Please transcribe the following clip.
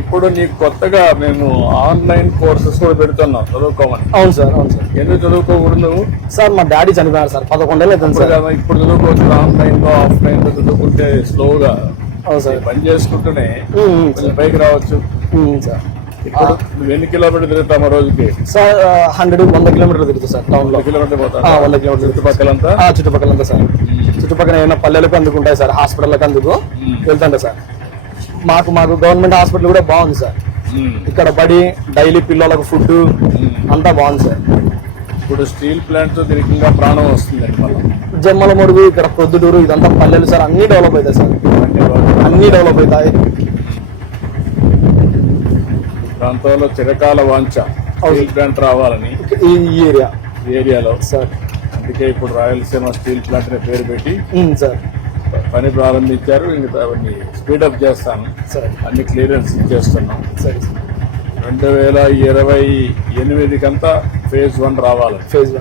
ఇప్పుడు నీకు కొత్తగా మేము ఆన్లైన్ కోర్సెస్ కూడా పెడుతున్నాం చదువుకోమని. అవును సార్ అవును సార్. ఎందుకు చదువుకోకూడదు సార్ మా డాడీ చనిపోయారు సార్ పదకొండేళ్ళు సార్. ఇప్పుడు చదువుకోవచ్చు ఆన్లైన్లో ఆఫ్లైన్లో చదువుకుంటే స్లోగా. అవును సార్. పని చేసుకుంటూనే పైకి రావచ్చు. సార్. ఇప్పుడు ఎన్ని కిలోమీటర్లు తిరుగుతామా రోజుకి? సార్ హండ్రెడ్ వంద కిలోమీటర్లు తిరుగుతుంది సార్ టౌన్లో. కిలోమీటర్ పోతా వంద కిలోమీటర్లు. చుట్టుపక్కలంతా? ఆ, చుట్టుపక్కలంతా సార్. చుట్టుపక్కల ఏమైనా పల్లెలకు అందుకుంటాయి సార్ హాస్పిటల్కి అందుకు. వెళ్తాంట సార్. మాకు మాకు గవర్నమెంట్ హాస్పిటల్ కూడా బాగుంది సార్. ఇక్కడ బడి డైలీ పిల్లలకు ఫుడ్ అంతా బాగుంది సార్. ఇప్పుడు స్టీల్ ప్లాంట్తో దీనికిగా ప్రాణం వస్తుందండి మళ్ళీ. జమ్మల మడుగు ఇక్కడ ప్రొద్దుటూరు ఇదంతా పల్లెలు సార్. అన్ని డెవలప్ అవుతాయి సార్. అన్ని డెవలప్ అవుతాయి. ప్రాంతంలో చిరకాల వాంఛ స్టీల్ ప్లాంట్ రావాలని ఈ ఏరియా. ఈ ఏరియాలో. సార్. అందుకే ఇప్పుడు రాయలసీమ స్టీల్ ప్లాంట్ పేరు పెట్టి సార్. పని ప్రారంభించారు. ఇంకా అవన్నీ స్పీడప్ చేస్తాను. సార్. అన్ని క్లియరెన్స్ ఇచ్చేస్తున్నాం. సరే. రెండు వేల ఇరవై ఎనిమిదికంతా ఫేజ్ వన్ రావాలి. ఫేజ్